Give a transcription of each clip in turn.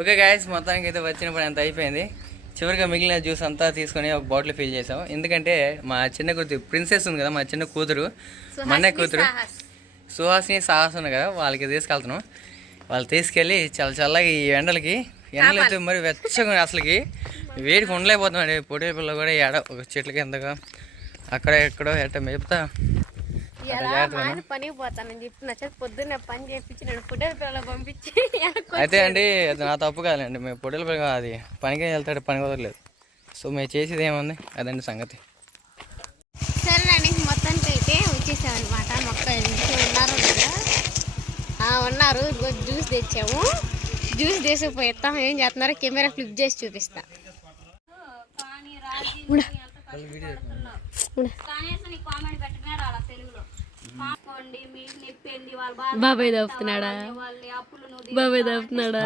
Okay guys మొత్తానికి అయితే వచ్చిన పని అంత అయిపోయింది. చివరిగా మిగిలిన జ్యూస్ అంతా తీసుకొని ఒక బాటిల్ ఫిల్ చేసాం. ఎందుకంటే మా చిన్న కూతురు ప్రిన్సెస్ ఉంది కదా మా చిన్న కూతురు మా అన్నయ్య కూతురు. సుహాసిని సాహస్ ఉంది కదా వాళ్ళకి తీసుకెళ్తున్నాం. వాళ్ళు తీసుకెళ్ళి చాలా చల్లగా ఈ ఎండలకి ఎండలు మరి వెచ్చగా అసలుకి. వేడికి ఉండలేకపోతున్నాడు పొడి పిల్ల కూడా ఎడ ఒక చెట్ల కిందగా అక్కడ ఎక్కడో ఎట్ట మేపుతా. అయితే అండి అది నా తప్పు కాదండి మేము పొడిల పిల్ల కాదు అది పనికి వెళ్తాడు పని కుదరలేదు. సో మేము చేసేది ఏముంది? అదండి సంగతి. సరేనండి మొత్తానికి అయితే వచ్చేసామన్నమాట మొక్క ఉన్నారు కదా. ఆ, ఉన్నారు జ్యూస్ తెచ్చాము. జ్యూస్ తీసుకుపోయిస్తాం ఏం చేస్తున్నారు? కెమెరా ఫ్లిప్ చేసి చూపిస్తా. ఉండు. బాబాయ్ దప్పుతున్నాడా బాబాయ్ దప్పుతున్నాడా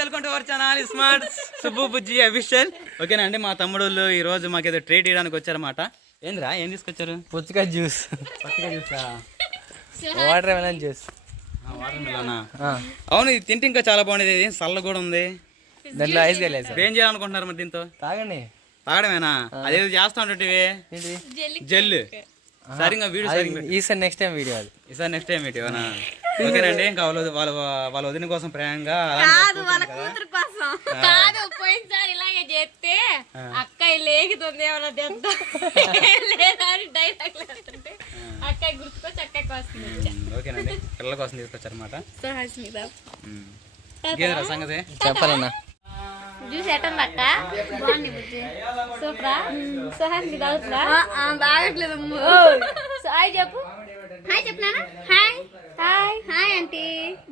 welcome to our channel smart Subbu Bujji official. ఓకేనా అండి మా తమ్ముడు వాళ్ళు ఈ రోజు మాకు ఏదో ట్రేట్ ఇవ్వడానికి వచ్చారన్నమాట. ఏందిరా ఏం తీసుకొచ్చారు? పుచ్చకాయ జ్యూస్. పుచ్చకాయ జ్యూసా? Watermelon juice. వాటర్ మెలనా అవును ఇది తింటే ఇంకా చాలా బాగుండేది. ఇది చల్ల కూడా ఉంది? దాంట్లో ఐస్ కలిసి ఏం చేయాలనుకుంటున్నారు మరి దీంతో? తాగండి. తాగడమేనా? అదేదో చేస్తా ఉంటుంటివి జెల్ సరిగా వీడియో ఈసారి నెక్స్ట్ టైం వీడియో అది. ఈసారి నెక్స్ట్ టైం వీడియో ఓకేనండి ఇంకా వాళ్ళ వాళ్ళ వాళ్ళ వదిన కోసం ప్రేమగా కాదు వాళ్ళ కూతురు కోసం. కాదు పోయినసారి ఇలాగే చేస్తే అక్కయ్య లేగుతుంది ఏమన్నా దెబ్బ. లేదా అని డైలాగ్ అక్కయ్య గుర్తుకొచ్చి అక్కయ్య కోసం ఓకేనండి. పిల్లల కోసం తీసుకొచ్చారన్నమాట ఇంకేదిరా సంగతి? చెప్పాలన్నా. జ్యూస్ ఎట్టండి అక్క? బాగుంది బుజ్జి. సూపరా? సుహాసిని తాగుతుందా? తాగట్లేదు హాయ్ చెప్పు. హాయ్ చెప్పు నాన్న హాయ్. హాయ్. Hi aunty.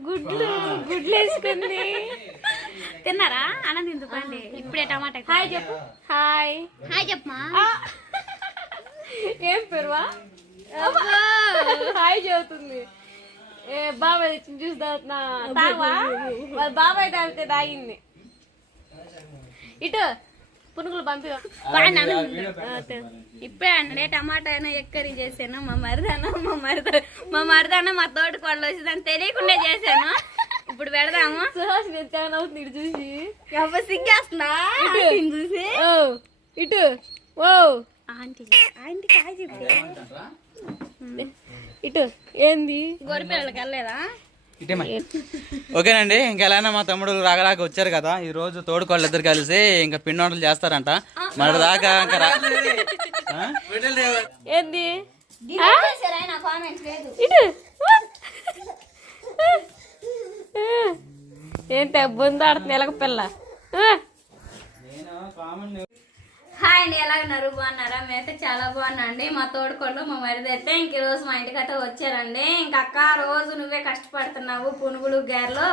గుడ్లు గుడ్లు వేసుకుంది తిన్నారా అన్నం తింటుకోండి ఇప్పుడే టమాటా హాయ్ చెప్పు. హాయ్. హాయ్ చెప్పమా ఏం పేరువా? హాయ్ చెబుతుంది. ఏ బాబాయ్ తెచ్చిన జ్యూస్ తాగుతున్నా. బాబాయ్ తాగితే తాగింది. ఇటు. పునుగులు పంపి ఇప్పుడే అంటే టమాటా అయినా ఎక్కరి చేశాను మా మరిదాన మా మరిద మా మరిదాన మా తోటి కోడలు వచ్చి దాన్ని తెలియకుండా చేశాను. ఇప్పుడు పెడదాము. సుహాస్ అవుతుంది ఇటు చూసి. ఎవరు సిగ్గేస్తున్నా చూసి. ఇటు. ఓ. ఆంటీ ఆంటీ కాయ చెప్పి. ఇటు. ఏంది? గొరిపిల్లలకి వెళ్ళలేదా? ఇటేమా ఓకేనండి ఇంకా మా తమ్ముడు రాగరాక వచ్చారు కదా ఈ రోజు తోడుకోళ్ళు ఇద్దరు కలిసి ఇంకా పిండి వంటలు చేస్తారంట. మరి దాకా ఇంకా? ఏంది? ఏంటి బొందు ఆడుతుంది? ఎలక పిల్ల? హాయ్ అండి ఎలా ఉన్నారు? బాగున్నారా? మేమైతే చాలా బాగున్నాండి మా తోడుకోళ్ళు మా మరిది అయితే ఇంక ఈరోజు రోజు మా ఇంటికి అయితే వచ్చారండి. ఇంక అక్క రోజు నువ్వే కష్టపడుతున్నావు పునుగులు గారెలు.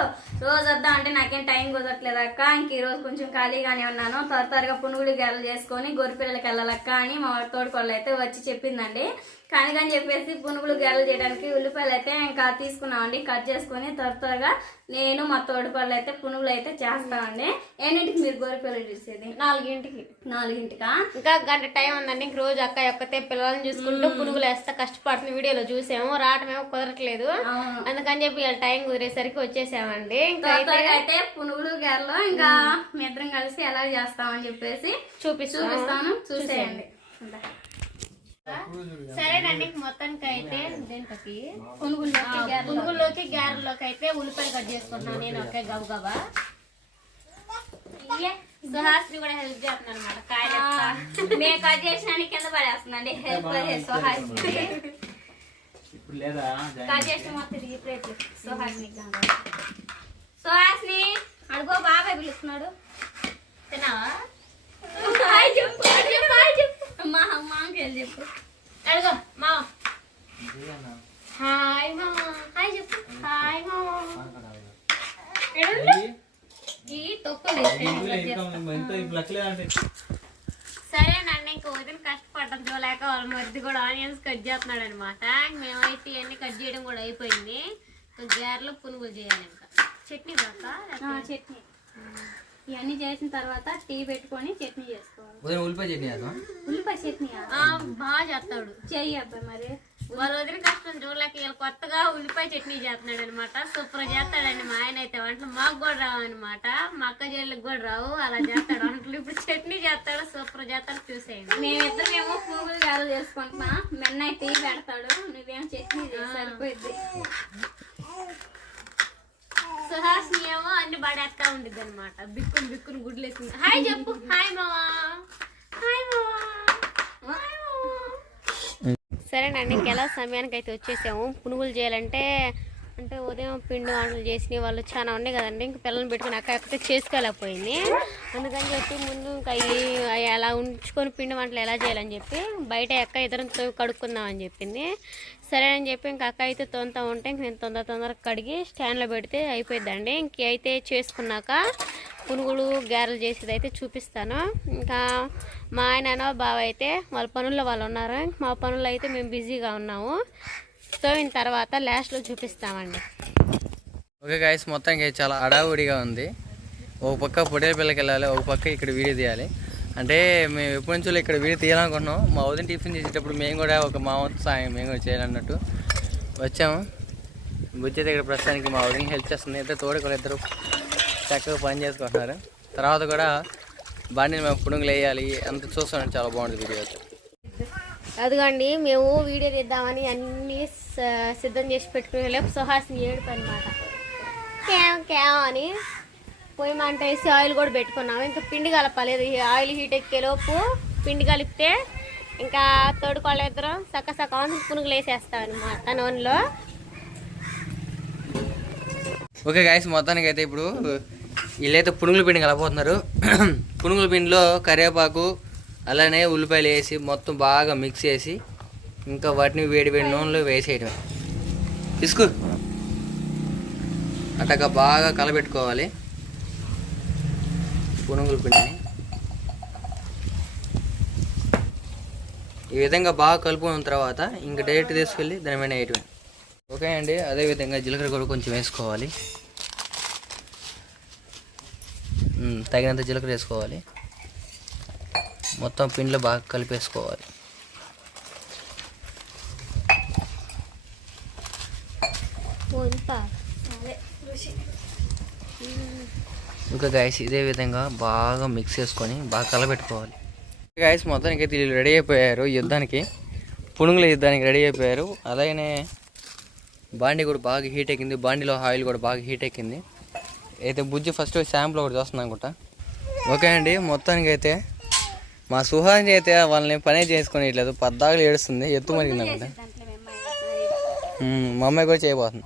రోజు వద్దాం అంటే నాకేం టైం కుదరట్లేదు అక్క. ఇంక ఈ రోజు కొంచెం ఖాళీగానే ఉన్నాను. త్వర త్వరగా పునుగులు గారెలు చేసుకొని గొరిపిల్లలకి వెళ్ళాలక్క అని మా తోడుకోళ్ళు అయితే వచ్చి చెప్పిందండి. కానీ కానీ చెప్పేసి పునుగులు గారెలు చేయడానికి ఉల్లిపాయలు అయితే ఇంకా తీసుకున్నామండి. కట్ చేసుకొని త్వర త్వరగా నేను మా తోడుకోళ్ళు అయితే పునుగులు అయితే చేస్తామండి. ఎన్నింటికి మీరు గోరిపిల్లలు చూసేది? నాలుగింటికి. నాలుగింటికా? ఇంకా గంట టైం ఉందండి. ఇంక రోజు అక్క ఒక్కతే పిల్లల్ని చూసుకుంటూ పునుగులు వేస్తా కష్టపడుతున్న వీడియోలో చూసాము. రావటమేమో కుదరట్లేదు. అందుకని చెప్పి ఇలా టైం కుదిరేసరికి వచ్చేసామండి. ఇంకా అయితే పునుగులు గారెలు ఇంకా మీ ఇద్దరం కలిసి ఎలా చేస్తామని చెప్పేసి చూపిస్తాను. చూసేయండి. సరేనండి మొత్తానికి అయితే దేంట్లోకి పునుగుల్లోకి గారెల్లోకి అయితే ఉల్లిపాయలు కట్ చేసుకుంటున్నాను నేను ఒకే గబగబా సుహాస్ని కూడా హెల్ప్ చేస్తున్నాను అనమాట కాయలు మేము కట్ చేసిన కింద పడేస్తుందండి హెల్ప్ సుహాస్ని. ఇప్పుడు లేదా? కట్ చేస్తే? మొత్తం రీప్లేట్ సుహాస్ని సుహాస్ని అడుగో బాబాయ్ పిలుస్తున్నాడు. తిన్నావా? చెప్పు చెప్పు. మా మామకి వెళ్ళి చెప్పు. అడుగో మా. హాయ్ మామ హాయ్ చెప్పు. హాయ్ మామ ఈ తొక్కులు సరేనండి ఇంకా వదిన కష్టపడడం చూడలేక వాళ్ళ మరిది కూడా ఆనియన్స్ కట్ చేస్తున్నాడు అనమాట మేమైతే ఇవన్నీ కట్ చేయడం కూడా అయిపోయింది. ఇంకా గారెలు పునుగులు చేయాలి ఇంకా. చట్నీ కాక చట్నీ. ఇవన్నీ చేసిన తర్వాత టీ పెట్టుకొని చట్నీ చేసుకోవాలి. ఉదయం ఉల్లిపాయ చట్నీ చేద్దాం ఉల్లిపాయ చట్నీ బాగా చేస్తాడు. చెయ్యి అబ్బాయి మరి. వాళ్ళ వదిన కష్టం చూడలేక వీళ్ళు కొత్తగా ఉల్లిపాయ చట్నీ చేస్తున్నాడు అనమాట సూపర్ చేస్తాడండి మా ఆయన అయితే. వంటలు మాకు కూడా రావు అనమాట మా అక్క చెల్లెకి కూడా రావు. అలా చేస్తాడు. వంటలు ఇప్పుడు చట్నీ చేస్తాడు. సూపర్ చేస్తాడు. చూసేయండి. మేమిద్దరం ఏమో పువ్వులు గారు చేసుకుంటున్నా. మెన్న టీ పెడతాడు. నువ్వేం చట్నీ సరిపోయింది సుహాసిని ఏమో అన్ని పడేస్తా ఉండిద్ది అనమాట బిక్కుని బిక్కుని గుడ్లేసింది. హాయ్ చెప్పు. హాయ్ మావా హాయ్ మావా హాయ్ మావా సరేనండి ఇంకెలా సమయానికి అయితే వచ్చేసాము? పునుగులు చేయాలంటే అంటే ఉదయం పిండి వంటలు చేసిన వాళ్ళు చాలా ఉన్నాయి కదండి. ఇంక పిల్లల్ని పెట్టుకుని అక్క ఎక్కడితే చేసుకోలేకపోయింది. అందుకని చెప్పి ముందు ఇంకా అవి అవి అలా ఉంచుకొని పిండి వంటలు ఎలా చేయాలని చెప్పి బయట ఎక్క ఇద్దరం కడుక్కుందామని చెప్పింది. సరే అని చెప్పి ఇంకా అక్క అయితే తొంత ఉంటే ఇంక నేను తొందర తొందరగా కడిగి స్టాండ్లో పెడితే అయిపోయిందండి ఇంక అయితే చేసుకున్నాక పునుగులు గారెలు చేసేది అయితే చూపిస్తాను. ఇంకా మా ఆయన బావ అయితే వాళ్ళ పనుల్లో వాళ్ళు ఉన్నారు. మా పనుల్లో అయితే మేము బిజీగా ఉన్నాము. తోయిన తర్వాత లాస్ట్లో చూపిస్తామండి. ఓకే గాయస్ మొత్తానికి చాలా అడావుడిగా ఉంది. ఒక పక్క పొడేల పిల్లకి వెళ్ళాలి ఒక పక్క ఇక్కడ వీడియో తీయాలి. అంటే మేము ఎప్పటి నుంచో ఇక్కడ వీడియో తీయాలనుకున్నాం మా వదిన టిఫిన్ చేసేటప్పుడు మేము కూడా ఒక మా వంతు సాయం మేము కూడా చేయాలన్నట్టు వచ్చాము. బుజ్జి దగ్గర ప్రస్తుతానికి మా వదిన హెల్ప్ చేస్తుంది. అయితే తోడుకొని ఇద్దరు చక్కగా పని చేసుకుంటున్నారు. తర్వాత కూడా బండిని మేము పుణుగులు వేయాలి. అంత చూస్తున్నాం చాలా బాగుంటుంది వీడియో అయితే. అదిగోండి మేము వీడియో తీద్దామని అన్నీ సిద్ధం చేసి పెట్టుకునే లేపు సుహాసిని ఏడుపు అనమాట కేవ్ కేవ్ అని పొయ్యి మంట వేసి ఆయిల్ కూడా పెట్టుకున్నాము ఇంకా పిండి కలపలేదు. ఆయిల్ హీట్ ఎక్కేలోపు పిండి కలిపితే ఇంకా తోడుకోళ్ళ ఇద్దరం సక్క సక్క పునుగులు వేసేస్తాం అనమాట నూనెలో. ఓకే గాయస్ మొత్తానికి అయితే ఇప్పుడు వీళ్ళైతే పునుగుల పిండి కలపోతున్నారు పునుగుల పిండిలో కరివేపాకు అలానే ఉల్లిపాయలు వేసి మొత్తం బాగా మిక్స్ చేసి ఇంకా వాటిని వేడి వేడి నూనెలో వేసేయడమే. ఇసుకు. అట్టగా బాగా కలబెట్టుకోవాలి. పునుగుల పిండిని ఈ విధంగా బాగా కలుపుకున్న తర్వాత ఇంకా డైరెక్ట్ తీసుకెళ్ళి దాని మీద వేయటమే ఓకే అండి అదేవిధంగా జీలకర్ర కూడా కొంచెం వేసుకోవాలి. తగినంత జీలకర్ర వేసుకోవాలి. మొత్తం పిండిలో బాగా కలిపేసుకోవాలి. ఇంకా గాయస్ ఇదే విధంగా బాగా మిక్స్ చేసుకొని బాగా కలబెట్టుకోవాలి. గాయస్ మొత్తానికి అయితే వీళ్ళు రెడీ అయిపోయారు యుద్ధానికి. పునుగుల యుద్ధానికి రెడీ అయిపోయారు. అలాగనే బాండీ కూడా బాగా హీట్ ఎక్కింది. బాండీలో ఆయిల్ కూడా బాగా హీట్ ఎక్కింది. అయితే బుజ్జి ఫస్ట్ శాంపుల్ ఒకటి చూస్తుంది అనుకుంటా. ఓకే అండి మొత్తానికి అయితే మా సుహాని అయితే వాళ్ళని పనే చేసుకొని ఇట్లేదు పద్దాకులు ఏడుస్తుంది ఎత్తు మరిగింది ఉమ్, మా అమ్మాయి కూడా చేయబోతుంది.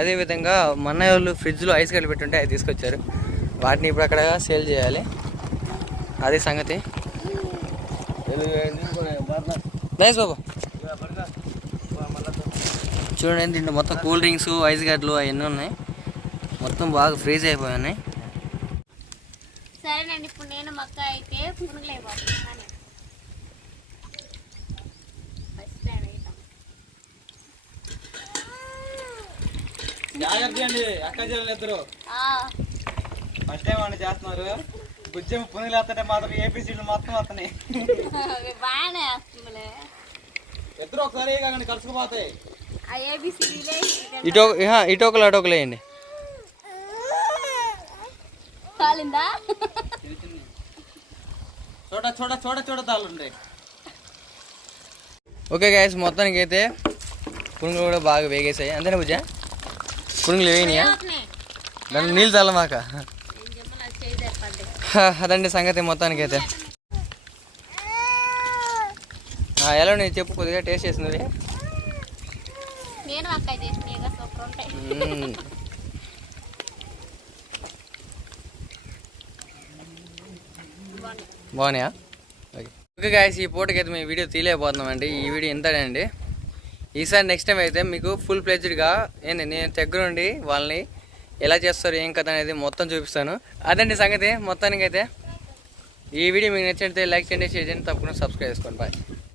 అదే విధంగా మన్నయ్య వాళ్ళు ఫ్రిడ్జ్లో ఐస్ గడ్డలు పెట్టుంటే అవి తీసుకొచ్చారు. వాటిని ఇప్పుడు అక్కడ సేల్ చేయాలి. అదే సంగతి. నైస్ బాబు. చూడండి దీంట్లో మొత్తం కూల్ డ్రింక్స్ ఐస్ గడ్లు అవన్నీ ఉన్నాయి. మొత్తం బాగా ఫ్రీజ్ అయిపోయాయి సరేనండి ఇప్పుడు నేను మక్క అయితే అయిపోతున్నాను ఫస్ట్ టైం అయితే జాగ్రత్త అండి. అక్క చెల్లెలు ఇద్దరు. ఫస్ట్ టైం అండి చేస్తున్నారు. బుజ్జం పునుగులు వేస్తుంటే మాత్రం ఏపీసీలు మొత్తం వస్తున్నాయి. బాగానే వస్తుందిలే ఇద్దరు ఒకసారి కాకండి కలుసుకుపోతాయి. ఇటో ఇటోకలు అటోకలు వేయండి. చూడ చూడ చూడ చూడ తాళ్ళుండే ఓకే గ్యాస్ మొత్తానికి అయితే పునుగులు కూడా బాగా వేగేసాయి అంతేనా బుజ్జ? పునుగులు వేయినాయా దాన్ని నీళ్ళు చల్లమాక అదండి సంగతి మొత్తానికి అయితే ఎలా నేను చెప్పు కొద్దిగా టేస్ట్ చేసింది. బాగున్నాయా? ఓకే. ఓకే గాయస్ ఈ పూటకి అయితే మేము వీడియో తీయలేకపోతున్నాం అండి ఈ వీడియో ఇంతనే అండి. ఈసారి నెక్స్ట్ టైం అయితే మీకు ఫుల్ ప్లెజ్డ్గా ఏంది నేను దగ్గరుండి వాళ్ళని ఎలా చేస్తారు ఏం కథ అనేది మొత్తం చూపిస్తాను. అదండి సంగతి. మొత్తానికైతే ఈ వీడియో మీకు నచ్చినట్లయితే లైక్ చేయండి షేర్ చేయండి. తప్పకుండా సబ్స్క్రైబ్ చేసుకోండి. బాయ్